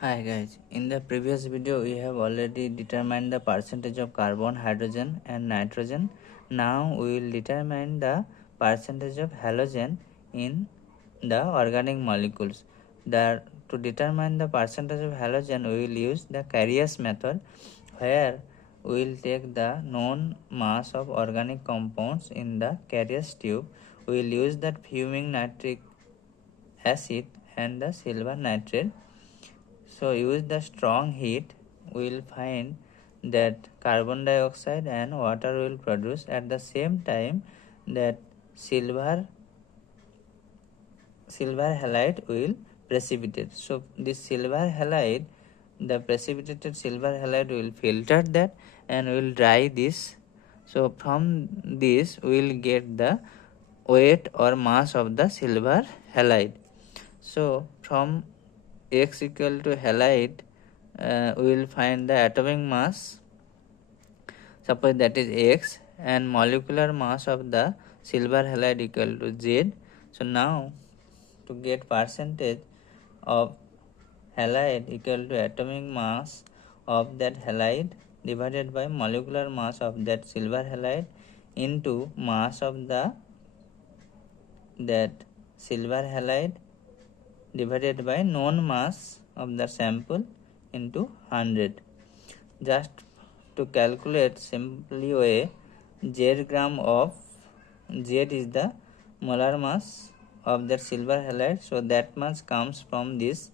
Hi guys, in the previous video we have already determined the percentage of carbon, hydrogen and nitrogen. Now we will determine the percentage of halogen in the organic molecules. To determine the percentage of halogen we will use the Carius method, where we will take the known mass of organic compounds in the Carius tube. We will use that fuming nitric acid and the silver nitrate. So use the strong heat, we will find that carbon dioxide and water will produce at the same time that silver halide will precipitate. So this silver halide, the precipitated silver halide will filter that and will dry this. So from this we will get the weight or mass of the silver halide. So from x equal to halide, we will find the atomic mass, suppose that is x, and molecular mass of the silver halide equal to z. So now to get percentage of halide equal to atomic mass of that halide divided by molecular mass of that silver halide into mass of that silver halide divided by known mass of the sample into 100. Just to calculate simply way, z gram of z is the molar mass of that silver halide, so that much comes from this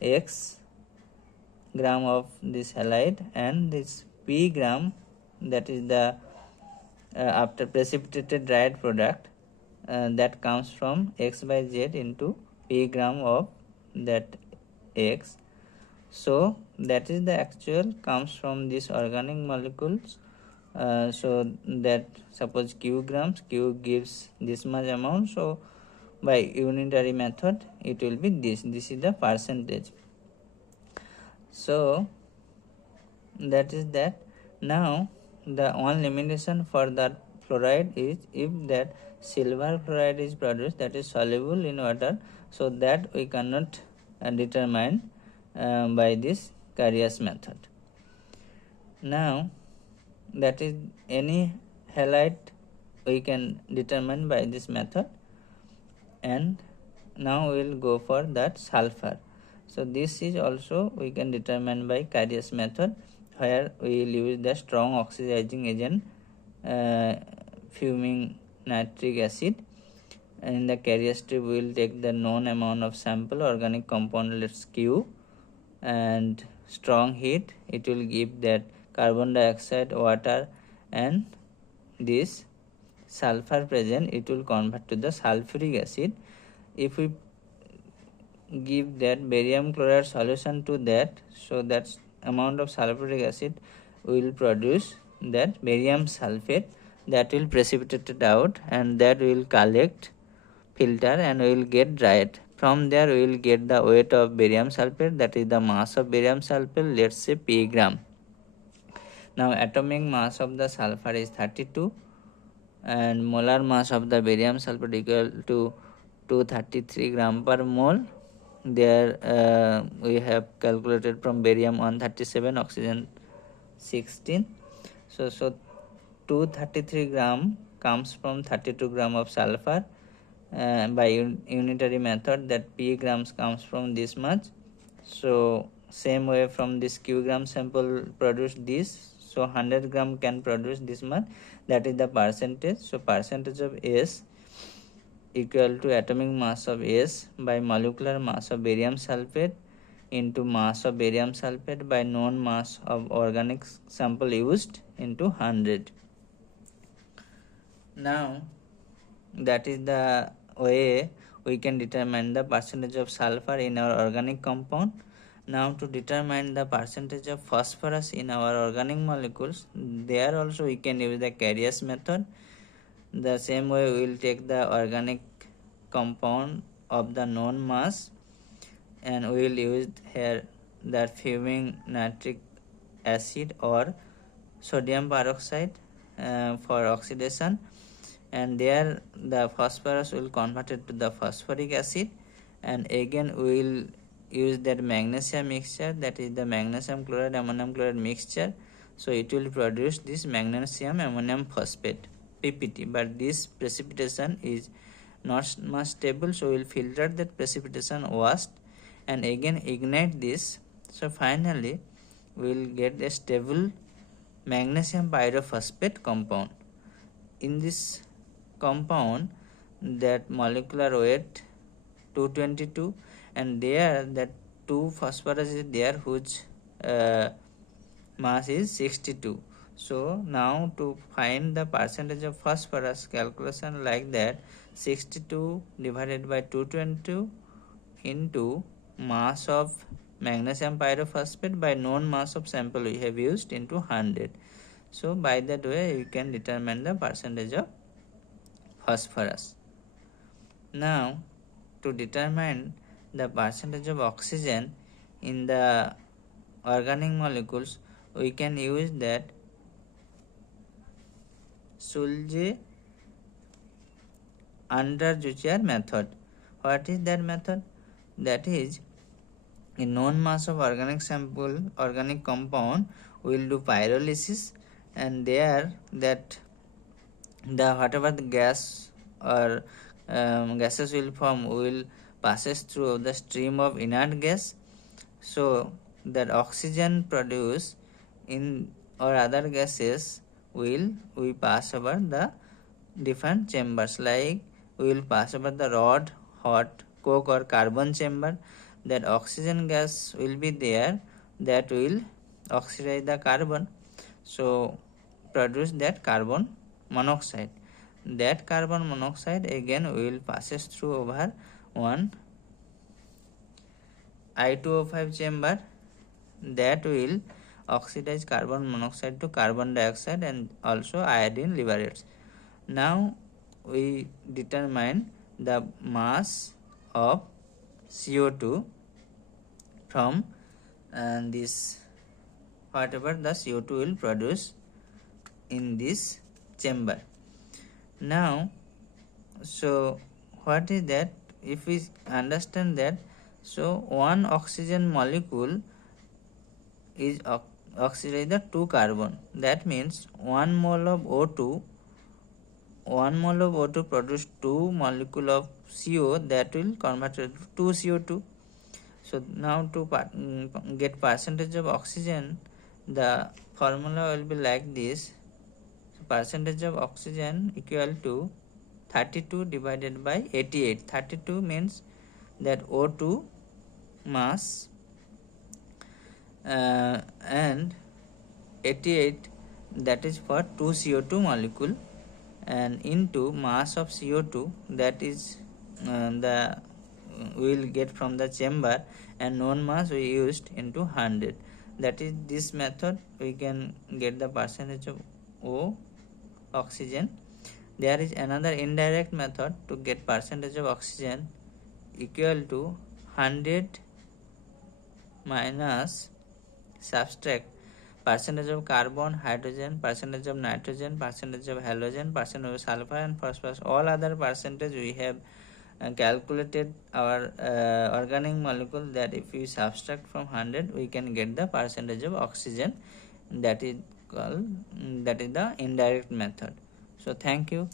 x gram of this halide, and this p gram, that is the after precipitated dried product, that comes from x by z into p gram of that x. So that is the actual comes from these organic molecules. So that suppose q grams, q gives this much amount, so by unitary method it will be this is the percentage. So that is that. Now the one limitation for that fluoride is if that silver fluoride is produced that is soluble in water, so that we cannot determine by this Carius method. Now that is any halide we can determine by this method, and now we will go for that sulphur. So this is also we can determine by Carius method, where we will use the strong oxidizing agent, fuming nitric acid. And in the Carius tube we will take the known amount of sample organic compound, let's Q, and strong heat it will give that carbon dioxide, water and this sulfur present, it will convert to the sulfuric acid. If we give that barium chloride solution to that, so that amount of sulfuric acid will produce that barium sulfate, that will precipitate it out, and that will collect, filter, and we will get dried. From there we will get the weight of barium sulfate, that is the mass of barium sulfate, let's say p gram. Now atomic mass of the sulfur is 32 and molar mass of the barium sulfate equal to 233 gram per mole. There we have calculated from barium 137, oxygen 16. So 233 gram comes from 32 gram of sulfur. By unitary method, that p grams comes from this much. So same way from this q gram sample produce this, so 100 gram can produce this much, that is the percentage. So percentage of S equal to atomic mass of S by molecular mass of barium sulfate into mass of barium sulfate by known mass of organic sample used into 100. Now that is the way we can determine the percentage of sulfur in our organic compound. Now to determine the percentage of phosphorus in our organic molecules, there also we can use the Carius method. The same way we will take the organic compound of the known mass, and we will use here the fuming nitric acid or sodium peroxide for oxidation, and there the phosphorus will convert it to the phosphoric acid, and again we will use that magnesium mixture, that is the magnesium chloride ammonium chloride mixture. So it will produce this magnesium ammonium phosphate PPT, but this precipitation is not much stable, so we will filter that precipitation washed and again ignite this. So finally we will get a stable magnesium pyrophosphate compound. In this compound, that molecular weight 222, and there that 2 phosphorus is there whose mass is 62. So now to find the percentage of phosphorus, calculation like that, 62 divided by 222 into mass of magnesium pyrophosphate by known mass of sample we have used into 100. So by that way you can determine the percentage of phosphorus. Now to determine the percentage of oxygen in the organic molecules, we can use that Sulphur method. What is that method? That is, in known mass of organic sample, organic compound, we will do pyrolysis, and there that the whatever the gas or gases will form will passes through the stream of inert gas. So that oxygen produced in or other gases we pass over the different chambers, like we will pass over the rod, hot, coke or carbon chamber. That oxygen gas will be there, that will oxidize the carbon, so produce that carbon monoxide. That carbon monoxide again will passes through over one I2O5 chamber, that will oxidize carbon monoxide to carbon dioxide and also iodine liberates. Now we determine the mass of CO2 from this whatever the CO2 will produce in this chamber. Now so what is that? If we understand that, so one oxygen molecule is oxidized the 2 carbon, that means 1 mole of O2 produce 2 molecule of CO, that will convert to 2 CO2. So now to get percentage of oxygen, the formula will be like this. So percentage of oxygen equal to 32 divided by 88. 32 means that O2 mass and 88, that is for 2 CO2 molecule, and into mass of CO2, that is the we will get from the chamber, and known mass we used into 100. That is this method we can get the percentage of O oxygen. There is another indirect method to get percentage of oxygen, equal to 100 minus subtract percentage of carbon, hydrogen, percentage of nitrogen, percentage of halogen, percentage of sulphur and phosphorus. All other percentage we have calculated our organic molecule, that if we subtract from 100 we can get the percentage of oxygen. That is the indirect method. So thank you.